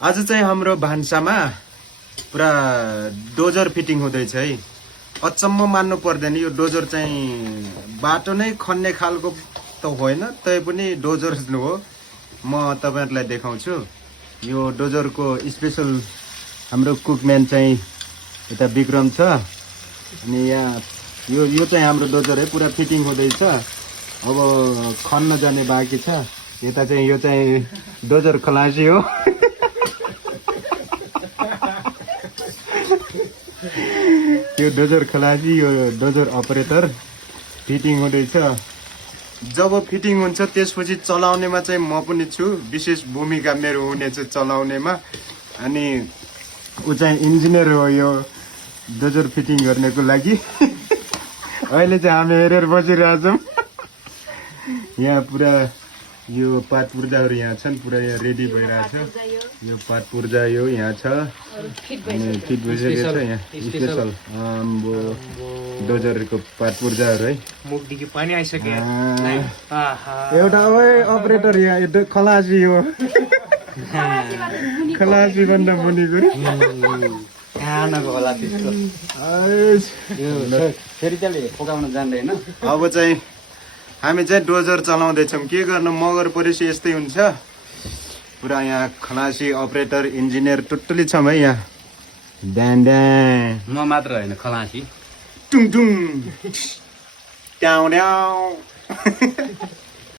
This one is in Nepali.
आज चाहिँ हाम्रो भान्सामा पुरा डोजर फिटिङ हुँदैछ है। अचम्म मान्नु पर्दैन, यो डोजर चाहिँ बाटो नै खन्ने खालको त होइन, तै पनि डोजर हो। म तपाईहरुलाई देखाउँछु। यो डोजरको स्पेशल हाम्रो कुकम्यान चाहिँ यता विक्रम छ, अनि यहाँ यो चाहिँ हाम्रो डोजर है, पुरा फिटिङ हुँदैछ। अब खन्न जाने बाँकी छ। यता चाहिँ यो चाहिँ डोजर खलासी हो। यो डोजर खलासी, यो डोजर अपरेटर फिटिङ हुँदैछ। जब फिटिङ हुन्छ त्यसपछि चलाउनेमा चाहिँ म पनि छु, विशेष भूमिका मेरो हुनेछ चलाउनेमा। अनि ऊ चाहिँ इन्जिनियर हो यो डोजर फिटिङ गर्नको लागि। अहिले चाहिँ हामी हेरेर बसिरहेछौँ। यहाँ पुरा यो पात पूर्जाहरू यहाँ छन्, पुरा यहाँ रेडी भइरहेछ। यो पात पूर्जा यो यहाँ छ, अनि फिट भइसकेको छ। यहाँ स्पेसल डोजरको पात पूर्जाहरू है। मुखदेखि पानी आइसक्यो। एउटा अपरेटर यहाँ खलासी हो। खलासी भन्दा मुनिको खानको होला त्यस्तो। फेरि त्यसले पकाउन जान्दैन। अब चाहिँ हामी चाहिँ डोजर चलाउँदैछौँ। के गर्नु, मगर परेपछि यस्तै हुन्छ। पुरा यहाँ खलासी अपरेटर इन्जिनियर टुट्टुली छौँ है यहाँ। ड्यान ड्यान म मात्र होइन, खलासी टुङ टुङ ट्याउ ट्याउ।